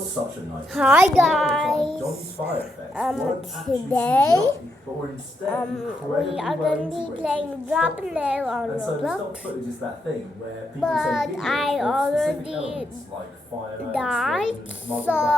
was such a nightmare. Hi A lot of the time, guys. Johnny's fire effects weren't actually Today, CGI, but were instead incredibly we are well going to be integrated playing stock Drop footage. Nail on And so the stock Roblox. footage is that thing where people But take videos I of specific already elements like fire, died, explosions, muzzle so flashes,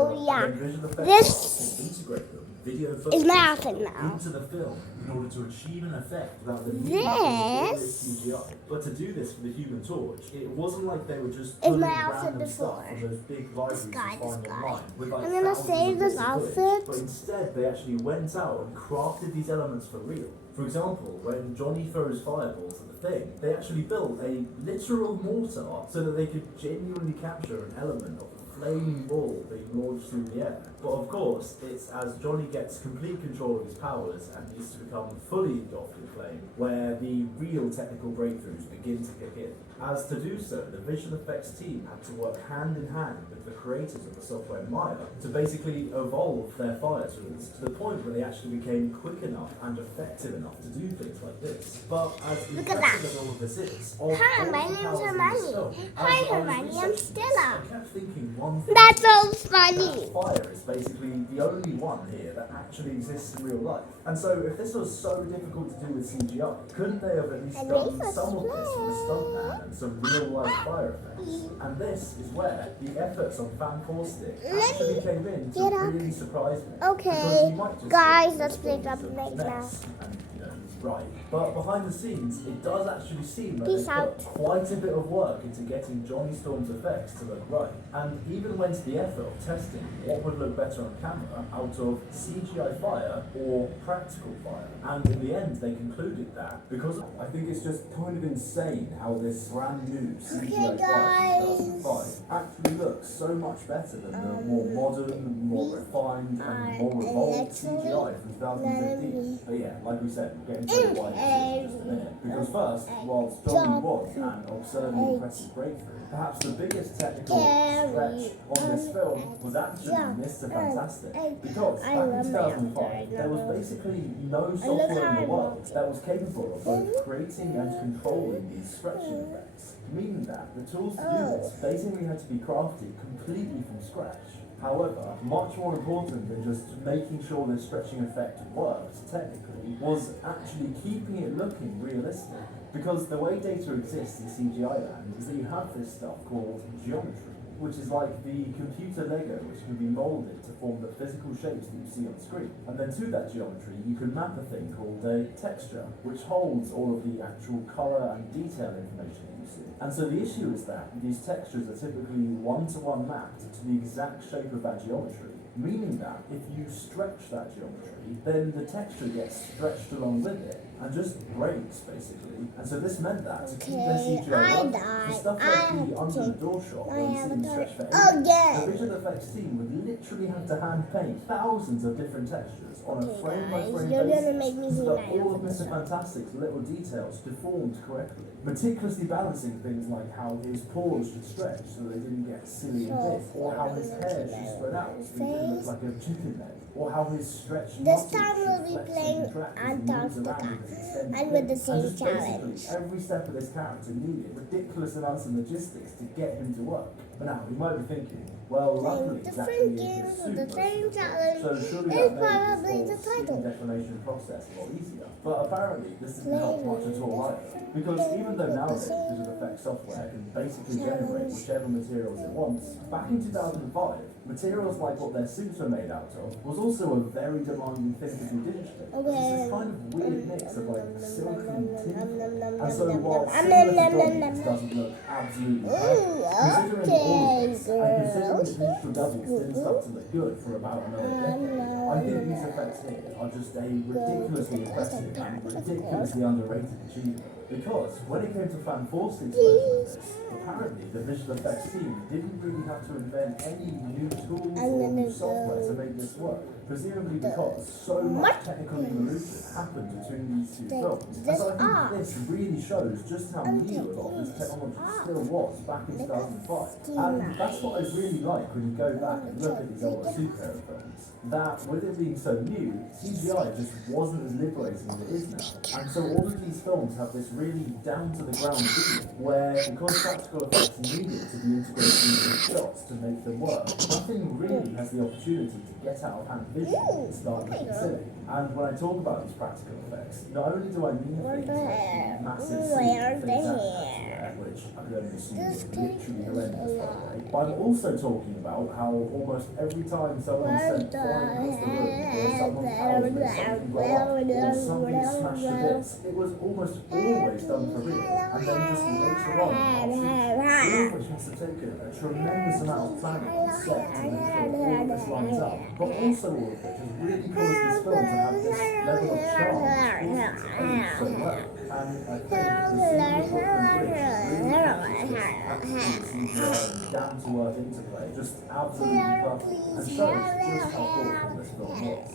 etc. yeah. And then visual effects This artists can integrate them, video is footage, my outfit now. into the film in order to achieve an effect without the need This for CGI. But to do this for the Human Torch, it wasn't like they were just is pulling my outfit random before. stuff from those big libraries you guy, find this online with like I'm gonna thousands save of this bits of footage. outfit. But instead, they actually went out and crafted these elements for real. For example, when Johnny throws fireballs at the thing, they actually built a literal mortar so that they could genuinely capture an element of a flaming ball being launched through the air. But of course, it's as Johnny gets complete control of his powers and needs to become fully engulfed in flame, where the real technical breakthroughs begin to kick in. As to do so, the visual effects team had to work hand in hand with the creators of the software Maya to basically evolve their fire tools to the point where they actually became quick enough and effective enough to do things like this. But as Look at impressive that. as all of this is, Hi, my name's Hermione. Hi, Hermione, I'm Stella. I kept thinking one thing. That's so That funny. fire is basically the only one here that actually exists in real life. And so if this was so difficult to do with CGI, couldn't they have at least And done make us some of this with a fly. stuntman and some real life fire effects? And this is where the efforts on Fan 4 Stick actually came in to get up. really surprise me. Okay, Because you might just guys, think let's this play film Drop is a Nail mess, and, you know, he's right. But behind the scenes, it does actually seem like Peace they out. put quite a bit of work into getting Johnny Storm's effects to look right, and even went to the effort of testing what would look better on camera out of CGI fire or practical fire. And in the end, they concluded that because I think it's just kind of insane how this brand new CGI fire from 2005 actually looks so much better than the more modern, more refined, and more evolved CGI from 2015. But yeah, like we said, we'll get into why it's in just a minute. Because first, whilst Johnny was an absurdly impressive breakthrough, perhaps the biggest technical stretch on this film was actually Mr. Fantastic. Because back in 2005, there was basically no software in the world that was capable of both creating and controlling these stretching effects. Meaning that the tools to do this basically had to be crafted completely from scratch. However, much more important than just making sure this stretching effect worked technically was actually keeping it looking realistic. Because the way data exists in CGI land is that you have this stuff called geometry, which is like the computer Lego, which can be molded to form the physical shapes that you see on screen. And then to that geometry, you can map a thing called a texture, which holds all of the actual color and detail information that you see. And so the issue is that these textures are typically one-to-one mapped to the exact shape of that geometry, meaning that if you stretch that geometry, then the texture gets stretched along with it and just breaks, basically. And so this meant that to keep their CGI working, for stuff like the under the door shot where you see them stretch for ages, the visual effects team would literally have to hand paint thousands of different textures on a frame-by-frame you're gonna basis make me so see that my all of outfit Mr. Fantastic's little details deformed correctly, meticulously balancing things like how his paws should stretch so they didn't get silly and stiff, or how his hair should spread out so he didn't look like a chicken leg, or how his stretched This muscles time should we'll be flex playing and contract as he moves Antarctica around with his extended and with the limbs. same And just challenge. basically every step of this character needed ridiculous amounts of logistics to get him to work. But now, you might be thinking, well, luckily, Playing Zachary different is games his with the super same challenge so surely is that made probably this the whole title. skin declination process a lot easier. But apparently this didn't help much at all either. Because even though nowadays visual effects software can basically generate whichever materials it wants, back in 2005, materials like what their suits were made out of was also a very demanding thing to do digitally. It's this kind of weird mix of like silk and tin. And so while similar to Johnny's doesn't look absolutely perfect, considering all of this, and considering the digital doubles didn't start to look good for about another decade, I think these effects here are just a ridiculously impressive and ridiculously underrated achievement. Because when it came to Fan 4 Stick's version of this, apparently the visual effects team didn't really have to invent any new tools or new software to make this work. Presumably because so much technical evolution happened between these two films. And so I think this really shows just how new a lot of this technology still was back in 2005. And that's what I really like when you go back and look at these older superhero films. That with it being so new, CGI just wasn't as liberating as it is now. And so all of these films have this really down to the ground feel, where because practical effects needed to be integrated into shots to make them work, nothing really has the opportunity to get out of hand visually and start looking silly. And when I talk about these practical effects, not only do I mean things like massive scenes, things that which I could only assume is literally horrendous, by the way, but I'm also talking about how almost every time someone sent flying across the room, or someone's house made something blow up, or something smashed to bits, it was almost always done for real, and then just later on, all of which must have taken a tremendous amount of planning and set to make sure all of this lines up, but also all of which has really caused this film to have this level of charm, which caused it to age so well. And I think the scene with Brooklyn Bridge really captures this absolute CGI down-to-earth interplay, just absolutely perfect, and shows just how thoughtful this film was.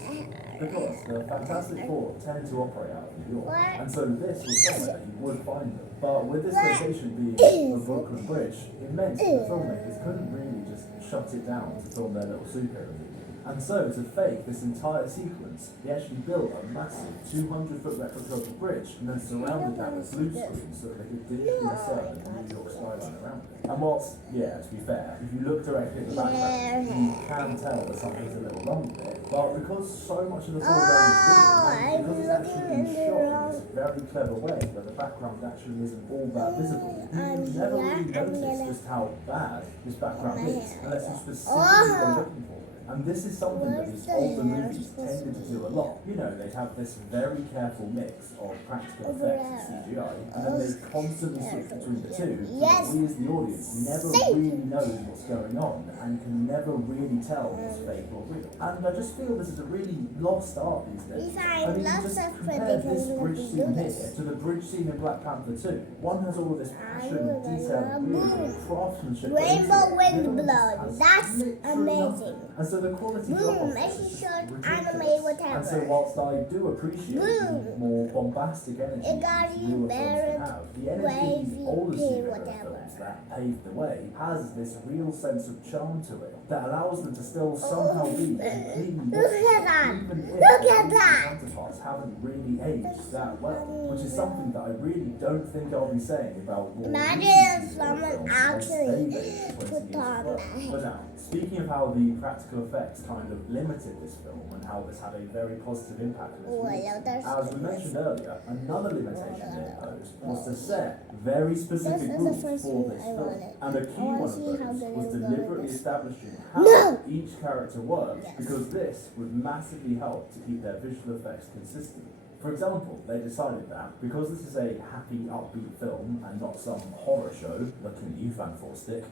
Because the Fantastic Four tend to operate out of New York, and so this was somewhere that you would find them. But with this location being the Brooklyn Bridge, it meant the filmmakers couldn't really just shut it down to film their little superhero movie. And so, to fake this entire sequence, they actually built a massive 200-foot replica of the bridge and then surrounded that with blue screens so that they could digitally insert the New York skyline around it. And whilst, yeah, to be fair, if you look directly at the background, you can tell that something's a little wrong there. But because so much of the foreground is visible, and because it's actually been shot in this very clever way, where the background actually isn't all that visible, you never really notice just how bad this background is, unless you specifically go looking for it. And this is something that these older movies tended to do a lot. You know, they'd have this very careful mix of practical effects and CGI, and then they constantly switch between the two, so that we as the audience never really know what's going on, and can never really tell what's fake or real. And I just feel this is a really lost art these days. I mean, just compare this bridge scene here to the bridge scene in Black Panther 2. One has all of this passion, detail, beauty, craftsmanship. Rainbow wind blood. That's amazing. And so the quality drop-off is anime, whatever. And so whilst I do appreciate the more bombastic energy these newer films have, the energy of these older superhero films that paved the way has this real sense of charm to it that allows them to still somehow be completely even if their counterparts haven't really aged that well, which is something that I really don't think I'll be saying about more imagine if someone actually put on that. But now, speaking of how the practical effects kind of limited this film and how this had a very positive impact on its release, as we mentioned earlier, another limitation they imposed was to set very specific rules for this film. And a key one of those was deliberately establishing how each character works, because this would massively help to keep their visual effects consistent. For example, they decided that because this is a happy, upbeat film and not some horror show, looking at you, Fan Four Stick.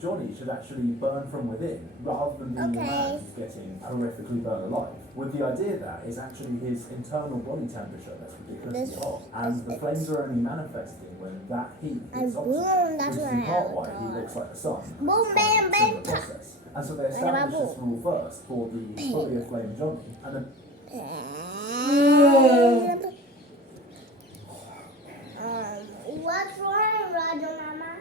Johnny should actually burn from within, rather than being a man who's getting horrifically burned alive. With the idea that it's actually his internal body temperature that's ridiculously hot, and the flames are only manifesting when that heat hits oxygen, which is in part why he looks like the sun. Process. And so they established this rule first for the fully aflamed Johnny, and then what's wrong, Roger Mama?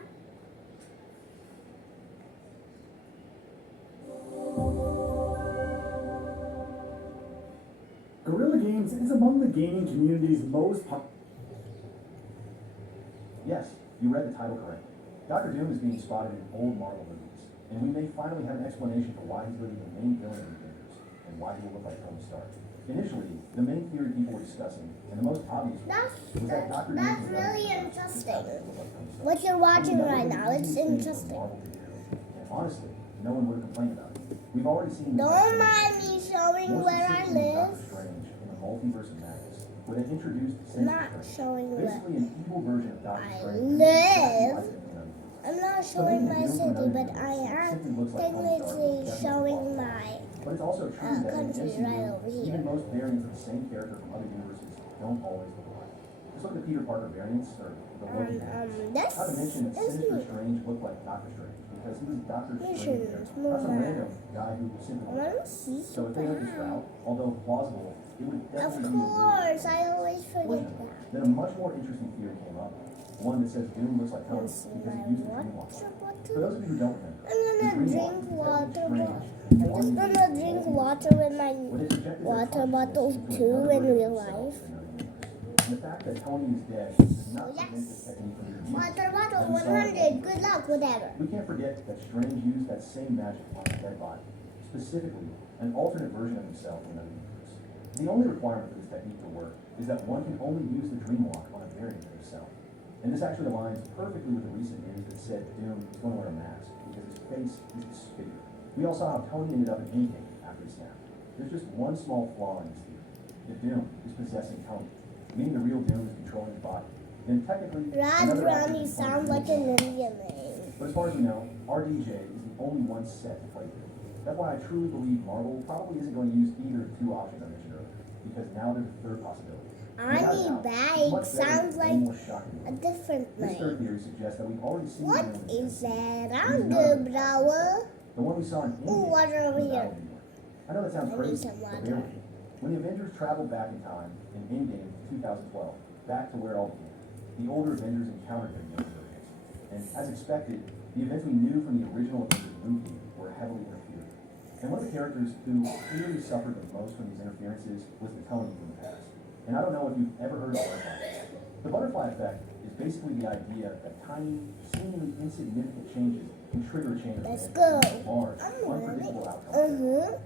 Guerrilla Games is among the gaming community's most Yes, you read the title correct. Dr. Doom is being spotted in old Marvel movies, and we may finally have an explanation for why he's really the main villain in the Avengers, and why he will look like Tony Stark. Initially, the main theory people were discussing, and the most obvious was that Dr. Doom That's really interesting. What you're watching right now, it's interesting. And honestly, no one would have complained about it. We've already seen. Don't mind me showing where I live. Doctor Strange in the Multiverse of Madness, where they introduced Not showing where basically an evil version of Doctor I Strange. live. I'm not showing my city, but I am technically showing my But it's also true that in country MCU, right over here. even most variants of the same character from other universes don't always look alike. Just look at the Peter Parker variants, or the Loki variants. That's Not to mention that Sinister Strange looked like Doctor Strange, because he was Doctor Strange, not some random guy who simply I want to see So if they took this route, although plausible, it would Of definitely be a course, I always forget that. Then a much more interesting theory came up. One that says Doom looks like Tony because he used the Dream Walker. For those of you who don't remember, I'm gonna the drink Dream water. Walk is I'm just gonna drink water with my water bottle too in real life. The fact that Tony is dead does not Yes. prevent this technique from being used. Water bottle As we saw 100. Good luck, whatever. We can't forget that Strange used that same magic on his dead body, specifically an alternate version of himself in another universe. The only requirement for this technique to work is that one can only use the Dream Walk on a variant of himself. And this actually aligns perfectly with the recent news that said Doom is going to wear a mask because his face is disfigured. We all saw how Tony ended up in Endgame after he snapped. There's just one small flaw in this theory. If Doom is possessing Tony, meaning the real Doom is controlling his body, then technically Raj another actor Rani can sounds play like Doom. an Indian name. But as far as we know, RDJ is the only one set to play Doom. That's why I truly believe Marvel probably isn't going to use either of the two options I mentioned earlier, because now there's a third possibility. Ani Bag sounds like a This different third name. theory suggests that we've already seen What Doom in is this. that? I'm good, bro. The one we saw in Endgame Ooh, water over was here. out of New York. I know that sounds I need crazy, some but water. bear with me. When the Avengers traveled back in time in Endgame 2012, back to where it all began, the older Avengers encountered their younger versions. And as expected, the events we knew from the original Avengers movie were heavily interfered with. And one of the characters who clearly suffered the most from these interferences was the Tony from the past. And I don't know if you've ever heard of the butterfly effect. The butterfly effect is basically the idea that tiny, seemingly insignificant changes can trigger a chain of Let's events go. with large, I'm ready. unpredictable outcomes.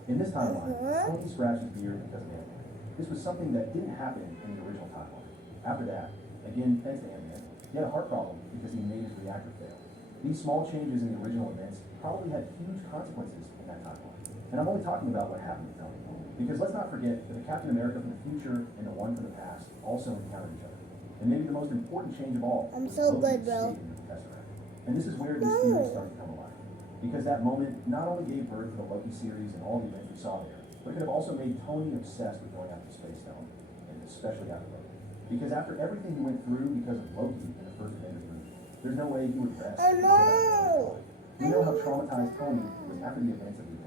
In this timeline, Uh-huh. Tony scratched his beard because of Ant-Man. This was something that didn't happen in the original timeline. After that, again thanks to Ant-Man, he had a heart problem because he made his reactor fail. These small changes in the original events probably had huge consequences in that timeline. And I'm only talking about what happened to Tony. Because let's not forget that the Captain America from the future and the one from the past also encountered each other. And maybe the most important change of all I'm was so Loki good, bro. saving the Tesseract. And this is where these No. theories start to come alive. Because that moment not only gave birth to the Loki series and all the events we saw there, but it could have also made Tony obsessed with going after Space Stone, and especially after Loki. Because after everything he went through because of Loki in the first Avengers movie, there's no way he would rest. Oh, until that no. moment was over. We know how traumatized Tony was after the events of the Avengers.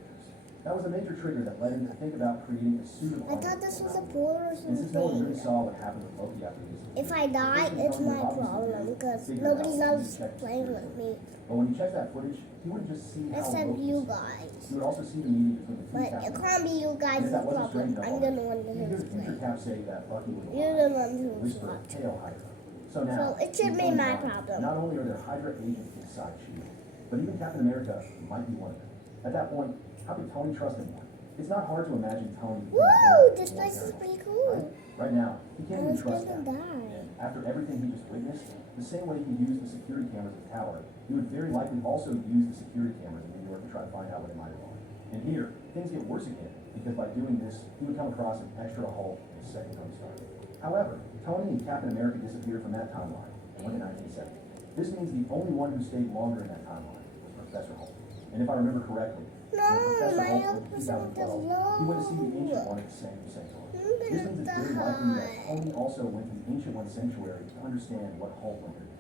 That was a major trigger that led him to think about creating a suit of I armor. thought this was a pool or And since no one really something. saw what happened with Loki after he was If I die, it's my problem because nobody loves playing with me But when he checked that footage, he wouldn't just see how except Loki you was. guys. He would also see the meeting between the two But it captains. can't be you And guys' if that wasn't problem. strange enough I'm already, the one you hear who's the future playing. cap say that Bucky was You're alive. the one who's Whisper, not. hail Hydra. So now, So it should in be my Tony's mind, problem. Not only are there Hydra agents inside S.H.I.E.L.D., but even Captain America might be one of them. At that point, how could Tony trust him more? It's not hard to imagine Tony. Woo! more This place is paranoid, pretty cool. Right now, he I can't even was trust gonna that. die. And after everything he just witnessed, the same way he used the security cameras at the tower, he would very likely also use the security cameras in New York to try to find out what they might have wrong. And here, things get worse again, because by doing this, he would come across an extra Hulk and a second Tony Stark. However, Tony and Captain America disappeared from that timeline and went to 1970. This means the only one who stayed longer in that timeline was Professor Hulk. And if I remember correctly, No, when Professor my Hulk health went to percent is 2012, he went to see the low. Ancient One at the Sanctuary. I'm This means gonna it's very likely that die. Tony also went to the Ancient One Sanctuary to understand what Hulk went through.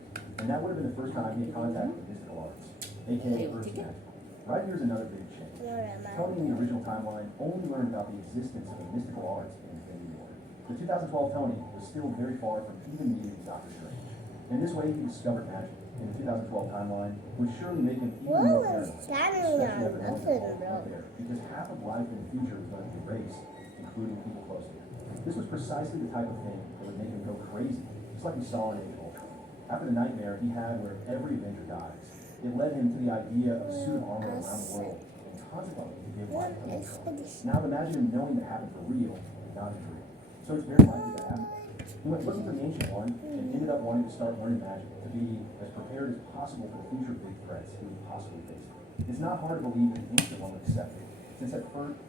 And that would have been the first time he had contact with mystical arts, aka Earth's magic. Right here's another big change. Where am I? Tony in the original timeline only learned about the existence of the mystical arts in Infinity War. The 2012 Tony was still very far from even meeting Doctor Strange. In this way, he discovered magic in the 2012 timeline, would surely make him even What more was paranoid, standing especially on after knowing nothing, that Hulk bro? was there, because half of life in the future was going to be erased, including people close to him. This was precisely the type of thing that would make him go crazy, just like we saw in Age of Ultron. After the nightmare he had where every Avenger dies, it led him to the idea of a suit of armor around the world, and consequently to give life to Ultron. Expedition. Now imagine him knowing that happened for real and not a dream. So it's very likely that happened. He went looking for the Ancient One and ended up wanting to start learning magic to be as prepared as possible for the future big threats he would possibly face. It's not hard to believe that the Ancient One would accept it, since at first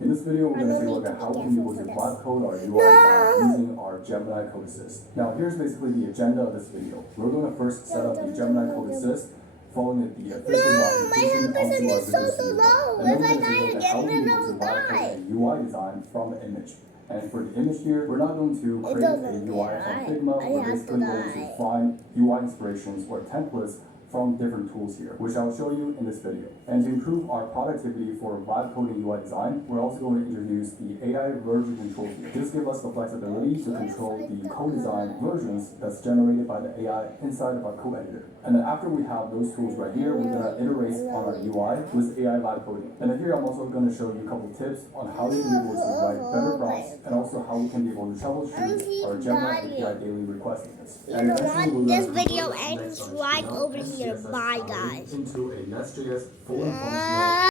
In this video, we're I going to don't take a need look to at be how we careful use for a this. vibe code or UI No! design using our Gemini Code Assist. Now, here's basically the agenda of this video. We're going to first set up the Gemini Code Assist, following it the official No, my documentation health percent onto our is so video studio. low. And then If I we're gonna die take a look at how again, we then use I'll a vibe code die. and UI design from an image. And for the image here, we're not going to It create a doesn't UI care. from Figma. I We're have to basically going to die. find UI inspirations or templates from different tools here, which I'll show you in this video. And to improve our productivity for vibe coding UI design, we're also going to introduce the AI version control here. This gives us the flexibility to control the code design versions that's generated by the AI inside of our code editor. And then after we have those tools right here, we're going to iterate on our UI with AI vibe coding. And then here I'm also going to show you a couple tips on how we can be able to write better prompts and also how we can be able to troubleshoot our Gemini API daily request units. You know what? This video ends right over here. Bye, guys. Into a Nest.js fully functional